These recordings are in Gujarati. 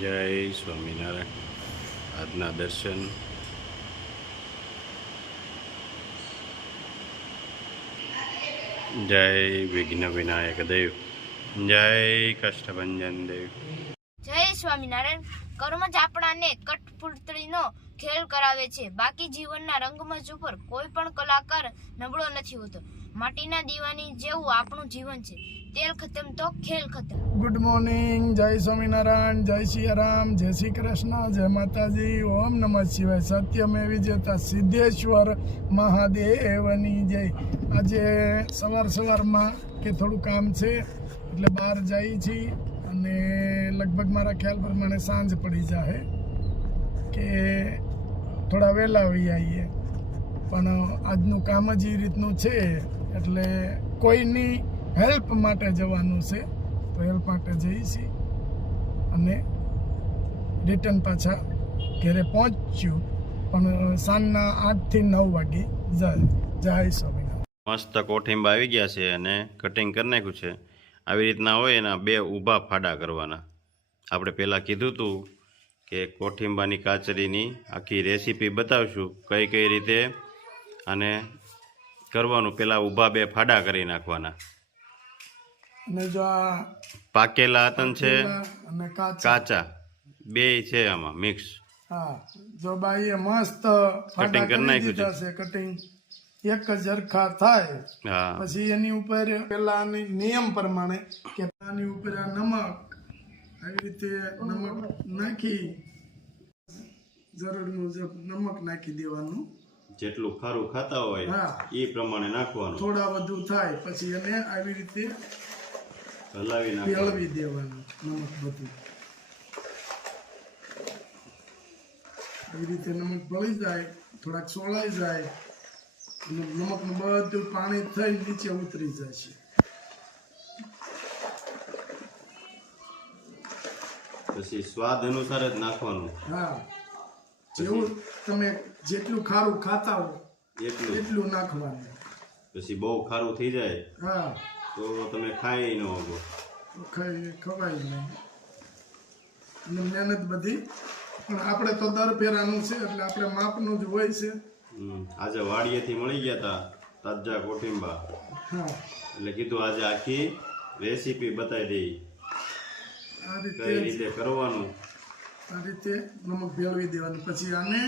જય સ્વામિનારાયણ. આજના દર્શન જય વિઘ્ન વિનાયક દેવ, જય કષ્ટભંજન દેવ. જય સ્વામિનારાયણ. કર્મ જ આપણાને કઠપુતળીનો ખેલ કરાવે છે. બાકી જીવનના રંગમંચ ઉપર કોઈ પણ કલાકાર નબળો નથી હોતો. માટીના દીવાની જેવું આપણું જીવન છે. તેલ ખતમ તો ખેલ ખતમ. Good morning. જય સ્વામિનારાયણ, જય સિયારામ, જય શ્રી કૃષ્ણ, જય માતાજી, ઓમ નમઃ શિવાય. સત્યમે વિજેતા સિદ્ધેશ્વર મહાદેવની જય. આજે સવારમાં કે થોડું કામ છે એટલે બહાર જઈએ છીએ અને લગભગ મારા ખ્યાલ પ્રમાણે સાંજ પડી જાય કે થોડા વહેલા આવી આવીએ, પણ આજનું કામ જ એ રીતનું છે એટલે કોઈની હેલ્પ માટે જવાનું છે તો હેલ્પ માટે જઈએ છીએ અને રિટર્ન પાછા ઘરે પહોંચ્યું, પણ સાંજના 8 થી 9 વાગે જય સ્વામિનારાયણ. મસ્ત કોઠીંબા આવી ગયા છે અને કટિંગ કરી નાખ્યું છે. આવી રીતના હોય એના 2 ઊભા ફાડા કરવાના. આપણે પહેલાં કીધું હતું કે કોઠીંબાની કાચરીની આખી રેસીપી બતાવશું કઈ કઈ રીતે અને કરવાનું. પહેલાં ઊભા 2 ફાડા કરી નાખવાના. અને જો આ પાકેલા હતન છે અને કાચા બે છે આમાં મિક્સ. હા, જો બાઈએ મસ્ત કટિંગ કરી નાખ્યું છે. કટિંગ એક જ ઝરખા થાય. હા, પછી એની ઉપર પેલાની નિયમ પ્રમાણે કે આની ઉપર આ નમક આવી રીતે નમક નાખી જરૂર મુજબ નમક નાખી દેવાનું. જેટલું ખારું ખાતા હોય એ પ્રમાણે નાખવાનું. થોડા વધુ થાય પછી એને આવી રીતે હલાવી નાખવાનું, ભેળવી દેવાનું. નમક બધું આવી રીતે નમક ભળી જાય, થોડાક સોળાઈ જાય અને નમકનું બધું પાણી થઈ નીચે ઉતરી જાય છે. પછી સ્વાદ અનુસાર જ નાખવાનું. હા, જેવું તમે જેટલું ખારું ખાતા હો એટલું નાખવાનું. પછી બહુ ખારું થઈ જાય હા તો તમે ખાઈ ન શકો, ખવાય નહીં અને મહેનત બધી. પણ આપણે તો દર ફેરાનું છે એટલે આપણે માપનું જ હોય છે. આજે વાડીએથી મળી ગયા હતા તાજા કોઠીંબા, હા, એટલે કીધું આજે આખી રેસીપી બતાવી દઈ આ કઈ રીતે કરવાનું. આ રીતે નમક ભેળવી દેવાનું. પછી આને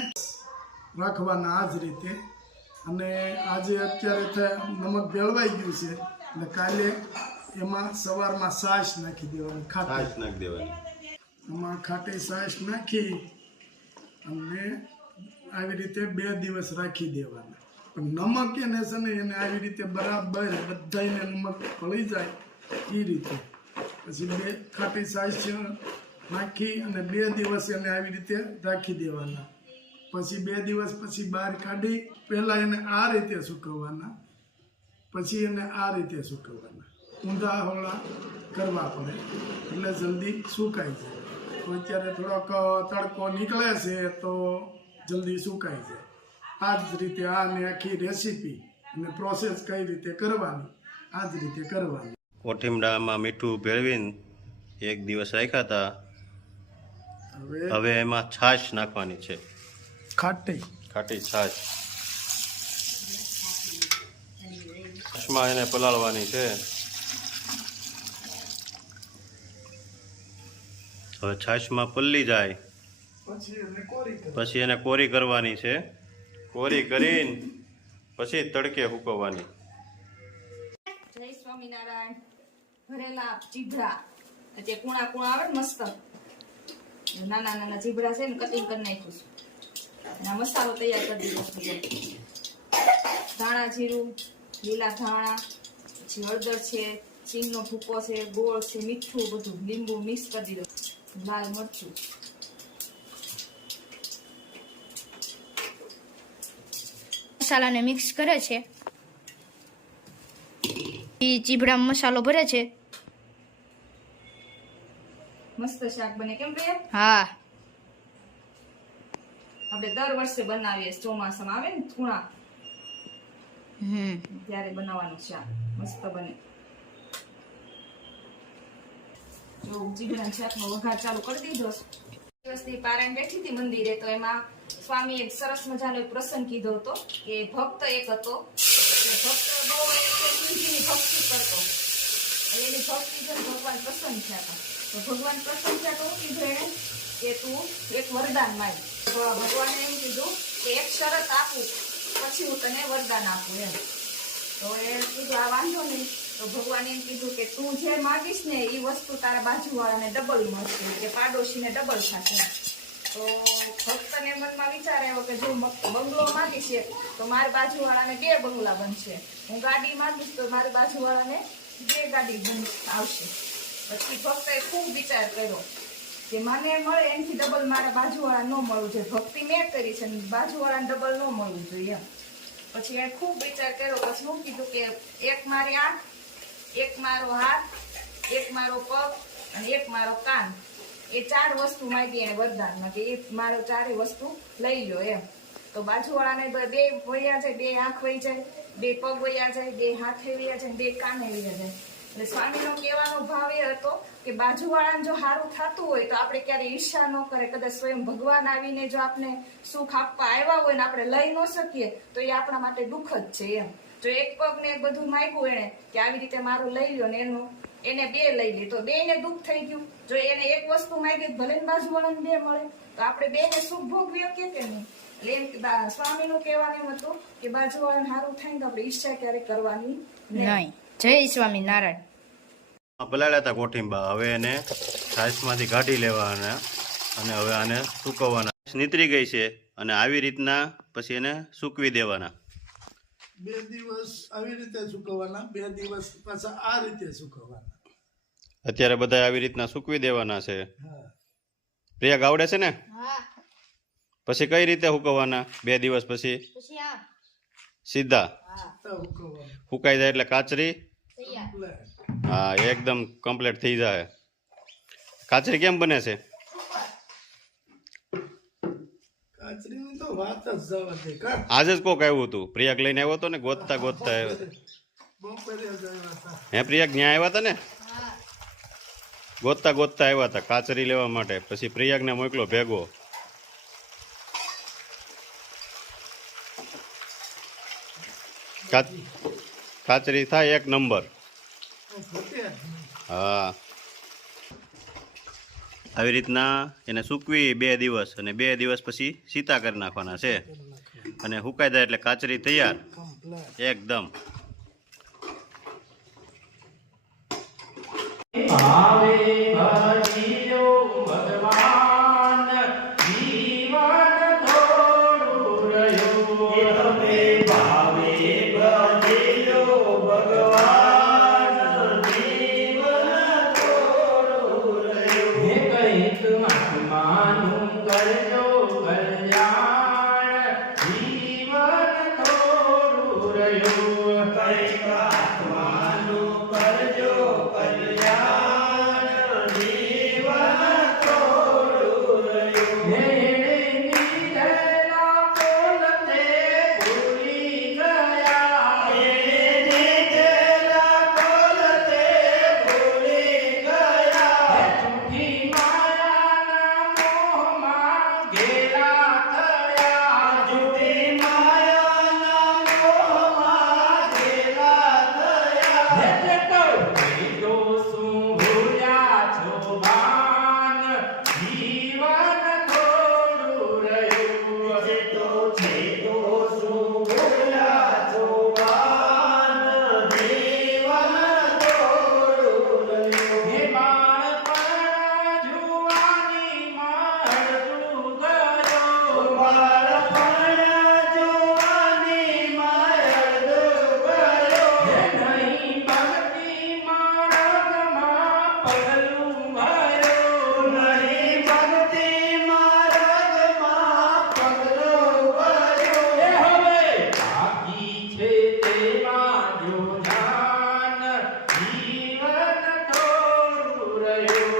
રાખવાના આ જ રીતે. અને આજે અત્યારે નમક ભેળવાઈ ગયું છે એટલે કાલે એમાં સવારમાં છાશ નાખી દેવાની. છાશ નાખી દેવાની. એમાં ખાટી છાશ નાખી અને આવી રીતે 2 દિવસ રાખી દેવાના. પણ નમક એને છે ને એને આવી રીતે બરાબર બધાને નમક ભળી જાય એ રીતે પછી 2 ખાટી છાશ નાખી અને 2 દિવસ એને આવી રીતે રાખી દેવાના. પછી 2 દિવસ પછી બહાર કાઢી પહેલાં એને આ રીતે સૂકવવાના, પછી એને આ રીતે સૂકવવાના. ઊંધા હોળા કરવા પડે એટલે જલ્દી સુકાઈ જાય. તો અત્યારે થોડોક તડકો નીકળે છે તો જલ્દી સુકાઈ જાય. આ જ રીતે આની આખી રેસીપી અને પ્રોસેસ કઈ રીતે કરવાની આ જ રીતે કરવાની. કોઠીંબડામાં મીઠું ભેળવીને 1 દિવસ રાખ્યા હતા. હવે એમાં છાશ નાખવાની છે, ખાટી છાશ. છાશમાં એને પલાળવાની છે. હવે છાશમાં પલળી જાય પછી એને કોરી કરવાની છે. કોરી કરીને પછી તડકે સૂકવવાની. જય સ્વામિનારાયણ. ભરેલા ચીભડા જે કુણા આવે ને મસ્ત નાના ચીભડા છે ને કટિંગ કરી નાખ્યું છે. અને મસાલો તૈયાર કરી દીધો છે. ધાણા જીરું, લીલા ધાણા, પછી હળદર છે, સિંગનો ભૂકો છે, ગોળ છે, મીઠું, બધું લીંબુ મિક્સ કરી દીધું. લાલ મરચું, મસાલાને મિક્સ કરે છે. એ ચીભડામાં મસાલો ભરે છે. મસ્ત શાક બને. કેમ ભાઈ? હા, આપણે દર વર્ષે બનાવીએ. ચોમાસામાં આવે ને કુણા ત્યારે બનાવવાનું શાક મસ્ત બને. જો જીગણા શાકનો વઘાર ચાલુ કરી દીધો. દિવસની પારાયણ બેઠી હતી મંદિરે, તો એમાં સ્વામી એક સરસ મજાનો એક પ્રસંગ કીધો હતો કે ભક્ત એક હતો, કે ભક્ત બહુ શિવજીની ભક્તિ કરતો, અને એની ભક્તિ જોઈને ભગવાન પ્રસન્ન થયા હતા. તો ભગવાન પ્રસન્ન થયા તો શું કીધું એણે કે તું એક વરદાન માંગ. તો ભગવાને એમ કીધું કે એક શરત આપું પછી હું તને વરદાન આપું એમ. તો એ કીધું આ વાંધો નહીં. તો ભગવાને એમ કીધું કે તું જે માગીશ ને એ વસ્તુ તારા બાજુવાળાને ડબલ મળશે, કે પાડોશીને ડબલ થશે. તો ભક્તને મનમાં વિચાર આવ્યો કે જો બંગલો માગીશ તો મારી બાજુવાળાને 2 બંગલા બનશે, હું ગાડી માગીશ તો મારી બાજુવાળાને 2 ગાડી આવશે. પછી ભક્તએ ખૂબ વિચાર કર્યો કે મને મળે એનાથી ડબલ મારા બાજુવાળા ન મળવું જોઈએ, ભક્તિ મેં કરી છે બાજુવાળાને ડબલ ન મળવું જોઈએ. પછી એ ખૂબ વિચાર કર્યો. પછી હું કીધું કે એક મારી આંખ, એક મારો હાથ, એક મારો પગ અને એક મારો કાન, એ 4 વસ્તુ માંગી એને વરદાનમાં કે એ મારો 4 વસ્તુ લઈ લો એમ. તો બાજુવાળાને 2 વયા જાય, 2 આંખ વહી જાય, 2 પગ વયા જાય, 2 હાથ વયા જાય, 2 કાને વયા જાય. એટલે સ્વામીનો કહેવાનો ભાવ એ હતો કે બાજુવાળાને જો સારું થતું હોય તો આપણે ક્યારે ઈર્ષા ન કરે. કદાચ સ્વયં ભગવાન આવીને જો આપણે સુખ આપવા આવ્યા હોય ને આપણે લઈ ન શકીએ તો એ આપણા માટે દુઃખ જ છે એમ. જો એક પગ ને બધું માંગ્યું એને કે આવી રીતે મારું લઈ લ્યો ને એને 2 લઈ લે તો 2 ને દુઃખ થઈ ગયું. જો એને એક વસ્તુ માંગી ભલે બાજુવાળાને 2 મળે તો આપણે 2 ને સુખ ભોગવી શકીએ કે નહીં. એટલે એમ સ્વામીનું કહેવાનું એમ હતું કે બાજુવાળાને સારું થાય ને તો આપણે ઈર્ષા ક્યારે કરવાની નહીં. જય સ્વામિનારાયણ. પલાળ્યા હતા કોઠીંબા, હવે એને છાશમાંથી કાઢી લેવાના અને હવે આને સૂકવવાના. નીતરી ગઈ છે અને આવી રીતના પછી એને સૂકવી દેવાના. 2 દિવસ આવી રીતે સુકવવાના, 2 દિવસ પાછા આ રીતે સુકવવાના. અત્યારે બધા આવી રીતના સૂકવી દેવાના છે. હા, પ્રિયા આવડે છે ને? હા. પછી કઈ રીતે સૂકવવાના? 2 દિવસ પછી પછી આ સીધા તો સુકવવાના. ફૂંકાઈ જાય એટલે કાચરી. તૈયાર. હા, એકદમ કમ્પ્લીટ થઈ જાય. કાચરી કેમ બને છે? કાચરીની તો વાત જ જવા દે. કા આજે જ કોક આવ્યું હતું, પ્રિયાક લઈને આવ્યો હતો ને, ગોતતા ગોતતા આવ્યો હતો. બપોરે જ આવ્યા હતા. હે પ્રિયાક ન્યા આવ્યા હતા ને? હા. ગોતતા ગોતતા આવ્યા હતા કાચરી લેવા માટે. પછી પ્રિયાકને મોકલો ભેગો. કાચરી થાય 1 નંબર. હા, આવી રીતના એને સૂકવી 2 દિવસ અને 2 દિવસ પછી સીતા કરી નાખવાના છે અને સુકાઈ જાય એટલે કાચરી તૈયાર એકદમ. Yeah.